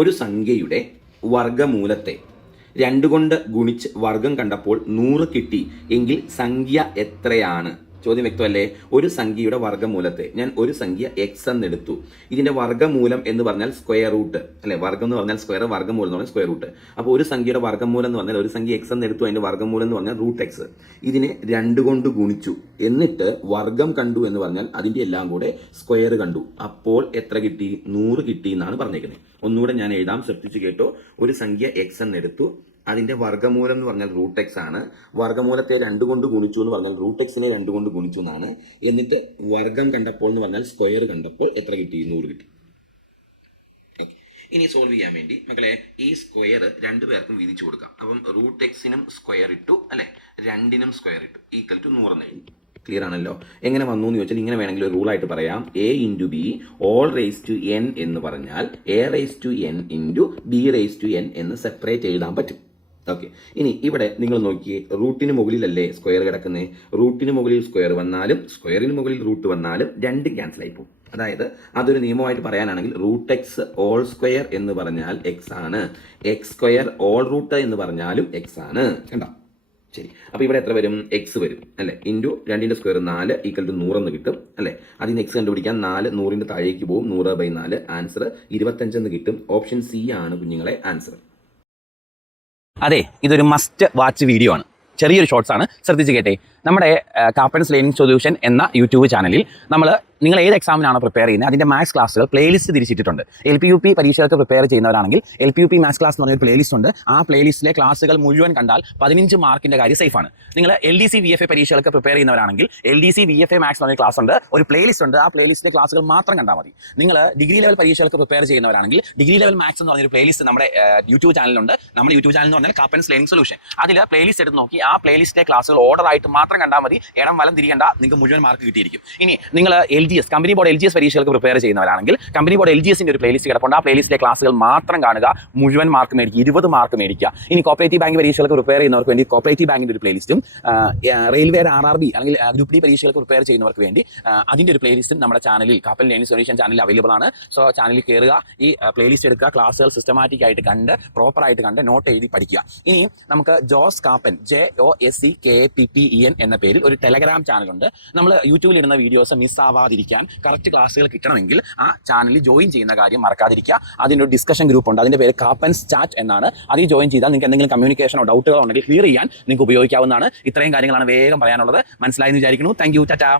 ഒരു സംഖ്യയുടെ വർഗമൂലത്തെ 2 കൊണ്ട് ഗുണിച്ച് വർഗം കണ്ടപ്പോൾ 100 കിട്ടി എങ്കിൽ സംഖ്യ എത്രയാണ്? ചോദ്യം വ്യക്തമല്ലേ? ഒരു സംഖ്യയുടെ വർഗമൂലത്തെ ഞാൻ ഒരു സംഖ്യ എക്സ് എന്നെടുത്തു. ഇതിന്റെ വർഗമൂലം എന്ന് പറഞ്ഞാൽ സ്ക്വയർ റൂട്ട് അല്ലെ? വർഗം എന്ന് പറഞ്ഞാൽ സ്ക്വയർ, വർഗമൂലം എന്ന് പറഞ്ഞാൽ സ്ക്വയർ റൂട്ട്. അപ്പോൾ ഒരു സംഖ്യയുടെ വർഗമൂലം എന്ന് പറഞ്ഞാൽ ഒരു സംഖ്യ എക്സ് എന്നെടുത്തു, അതിന്റെ വർഗമൂലം എന്ന് പറഞ്ഞാൽ റൂട്ട് എക്സ്. ഇതിനെ 2 കൊണ്ട് ഗുണിച്ചു, എന്നിട്ട് വർഗം കണ്ടു എന്ന് പറഞ്ഞാൽ അതിന്റെ എല്ലാം കൂടെ സ്ക്വയർ കണ്ടു. അപ്പോൾ എത്ര കിട്ടി? 100 കിട്ടി എന്നാണ് പറഞ്ഞേക്കുന്നത്. ഒന്നുകൂടെ ഞാൻ എഴുതാം, ശ്രദ്ധിച്ചു കേട്ടോ. ഒരു സംഖ്യ എക്സ് എന്നെടുത്തു, അതിന്റെ വർഗമൂലം എന്ന് പറഞ്ഞാൽ റൂട്ട് എക്സ് ആണ്. വർഗമൂലത്തെ 2 കൊണ്ട് ഗുണിച്ചു എന്ന് പറഞ്ഞാൽ റൂട്ട് എക്സിനെ 2 കൊണ്ട് ഗുണിച്ചു എന്നാണ്. എന്നിട്ട് വർഗം കണ്ടപ്പോൾ എന്ന് പറഞ്ഞാൽ സ്ക്വയർ കണ്ടപ്പോൾ എത്ര കിട്ടി? 100 കിട്ടി. ഇനി സോൾവ് ചെയ്യാൻ വേണ്ടി മക്കളെ ഈ സ്ക്വയർ 2 പേർക്കും വീതിച്ചു കൊടുക്കാം. അപ്പം റൂട്ട് എക്സിനും സ്ക്വയർ ഇട്ടു അല്ലെ, 2നും സ്ക്വയർ ഇട്ടു, ഈക്വൽ ടു 100 എന്ന് എഴുതി. ക്ലിയർ ആണല്ലോ? എങ്ങനെ വന്നു എന്ന് ചോദിച്ചാൽ ഇങ്ങനെ വേണമെങ്കിൽ ഒരു റൂളായിട്ട് പറയാം. A into B whole raised to n എന്ന് പറഞ്ഞാൽ A raised to n into B raised to n എന്ന് സെപ്പറേറ്റ് എഴുതാൻ പറ്റും. ഓക്കെ, ഇനി ഇവിടെ നിങ്ങൾ നോക്കിയേ, റൂട്ടിന് മുകളിലല്ലേ സ്ക്വയർ കിടക്കുന്നത്? റൂട്ടിന് മുകളിൽ സ്ക്വയർ വന്നാലും സ്ക്വയറിന് മുകളിൽ റൂട്ട് വന്നാലും 2 ക്യാൻസൽ ആയി പോകും. അതായത് അതൊരു നിയമമായിട്ട് പറയാനാണെങ്കിൽ റൂട്ട് എക്സ് ഓൾ സ്ക്വയർ എന്ന് പറഞ്ഞാൽ എക്സ് ആണ്, എക്സ് സ്ക്വയർ ഓൾ റൂട്ട് എന്ന് പറഞ്ഞാലും എക്സ് ആണ്. കണ്ടോ? ശരി, അപ്പോൾ ഇവിടെ എത്ര വരും? എക്സ് വരും അല്ലേ, ഇൻറ്റു 2ന്റെ സ്ക്വയർ 4 ഈക്വൽ ടു 100 എന്ന് കിട്ടും അല്ലേ. അതിന് എക്സ് കണ്ടുപിടിക്കാൻ 4 100ന്റെ താഴേക്ക് പോകും, 100/4 ആൻസർ 25 എന്ന് കിട്ടും. ഓപ്ഷൻ സി ആണ് കുഞ്ഞുങ്ങളെ ആൻസർ. അതെ, ഇതൊരു മസ്റ്റ് വാച്ച് വീഡിയോ ആണ്. ചെറിയൊരു ഷോർട്സ് ആണ്, ശ്രദ്ധിച്ച് കേട്ടെ. നമ്മുടെ കാപ്പൻസ് ലേണിംഗ് സൊല്യൂഷൻ എന്ന യൂട്യൂബ് ചാനലിൽ നിങ്ങൾ ഏത് എക്സാമിനാണോ പ്രിപ്പയർ ചെയ്യുന്നത് അതിൻ്റെ മാത്സ് ക്ലാസ്സുകൾ പ്ലേലിസ്റ്റ് തിരിച്ചിട്ടുണ്ട്. LPUP പരീക്ഷകൾക്ക് പ്രിപ്പയർ ചെയ്യുന്നവരാണെങ്കിൽ LPUP മാത്സ് ക്ലാസ് എന്ന് പറഞ്ഞൊരു പ്ലേലിസ്റ്റ് ഉണ്ട്. ആ പ്ലേലിസ്റ്റിലെ ക്ലാസ്സുകൾ മുഴുവൻ കണ്ടാൽ 15 മാർക്കിൻ്റെ കാര്യം സേഫാണ്. നിങ്ങൾ LDC VFA പരീക്ഷകൾക്ക് പ്രിപ്പയർ ചെയ്യുന്നവരാണെങ്കിൽ LDC VFA മാത്സ് എന്ന് പറഞ്ഞ ക്ലാസ് ഉണ്ട്, ഒരു പ്ലേലിസ്റ്റ് ഉണ്ട്. ആ പ്ലേലിസ്റ്റിലെ ക്ലാസ്സുകൾ മാത്രം കണ്ടാൽ മതി. നിങ്ങൾ ഡിഗ്രി ലെവൽ പരീക്ഷകൾക്ക് പ്രിപ്പയർ ചെയ്യുന്നവരാണെങ്കിൽ ഡിഗ്രി ലെവൽ മാത്സ് എന്ന് പറഞ്ഞൊരു പ്ലേലിസ്റ്റ് നമ്മുടെ യൂട്യൂബ് ചാനലുണ്ട്. നമ്മുടെ യൂട്യൂബ് ചാനൽ എന്ന് പറഞ്ഞാൽ കാപ്പൻസ് ലേണിംഗ് സൊല്യൂഷൻ. അതിൽ പ്ലേലിസ്റ്റ് എടുത്ത് നോക്കി ആ പ്ലേലിസ്റ്റിലെ ക്ലാസ്സുകൾ ഓർഡർ ആയിട്ട് മാത്രം കണ്ടാൽ മതി. ഇടം വലം തിരികണ്ട, നിങ്ങൾക്ക് മുഴുവൻ മാർക്ക് കിട്ടിയിരിക്കും. ഇനി നിങ്ങൾ LGS കമ്പനി ബോർഡ് LGS പരീക്ഷകൾക്ക് പ്രിപ്പയർ ചെയ്യുന്നവരാണെങ്കിൽ കമ്പനി ബോർഡ് LGSന്റെ ഒരു പ്ലേലിസ്റ്റ് കിടപ്പുണ്ട്. ആ പ്ലേലിസ്റ്റിലെ ക്ലാസ്സുകൾ മാത്രം കാണുക, മുഴുവൻ മാർക്ക് മേടിക്കുക, 20 മാർക്ക് മേടിക്കുക. ഇനി കോപ്പറേറ്റീവ് ബാങ്ക് പരീക്ഷകൾക്ക് പ്രിപ്പയർ ചെയ്യുന്നവർക്ക് വേണ്ടി കോപ്പറേറ്റീവ് ബാങ്കിന്റെ ഒരു പ്ലേലിസ്റ്റും, റെയിൽവേ RRB അല്ലെങ്കിൽ ഗ്രൂപ്പ് ഡി പരീക്ഷകൾക്ക് പ്രിപ്പയർ ചെയ്യുന്നവർക്ക് വേണ്ടി അതിന്റെ ഒരു പ്ലേലിസ്റ്റും നമ്മുടെ ചാനലിൽ കാപ്പൻ ലേണിംഗ് സൊല്യൂഷൻ ചാനലിൽ അവൈലബിൾ ആണ്. സോ ചാനലിൽ കയറുക, ഈ പ്ലേലിസ്റ്റ് എടുക്കുക, ക്ലാസ്സുകൾ സിസ്റ്റമാറ്റിക് ആയിട്ട് കണ്ട് പ്രോപ്പറായിട്ട് കണ്ട് നോട്ട് എഴുതി പഠിക്കുക. ഇനി നമുക്ക് ജോസ് കാപ്പൻ JOSCKAPPEN എന്ന പേരിൽ ഒരു ടെലഗ്രാം ചാനലുണ്ട്. നമ്മൾ യൂട്യൂബിൽ ഇടുന്ന വീഡിയോസ് മിസ്സാവാതിരിക്കാൻ കറക്റ്റ് ക്ലാസ്സുകൾ കിട്ടണമെങ്കിൽ ആ ചാനലിൽ ജോയിൻ ചെയ്യുന്ന കാര്യം മറക്കാതിരിക്കുക. അതിൻ്റെ ഒരു ഡിസ്കഷൻ ഗ്രൂപ്പ് ഉണ്ട്, അതിൻ്റെ പേര് കാപ്പൻസ് ചാറ്റ് എന്നാണ്. അതിൽ ജോയിൻ ചെയ്താൽ നിങ്ങൾക്ക് എന്തെങ്കിലും കമ്മ്യൂണിക്കേഷനോ ഡൗട്ടുകളോ ഉണ്ടെങ്കിൽ ക്ലിയർ ചെയ്യാൻ നിങ്ങൾക്ക് ഉപയോഗിക്കാവുന്നതാണ്. ഇത്രയും കാര്യങ്ങളാണ് വേഗം പറയാനുള്ളത്. മനസ്സിലായെന്ന് വിചാരിക്കുന്നു. Thank you, Tata.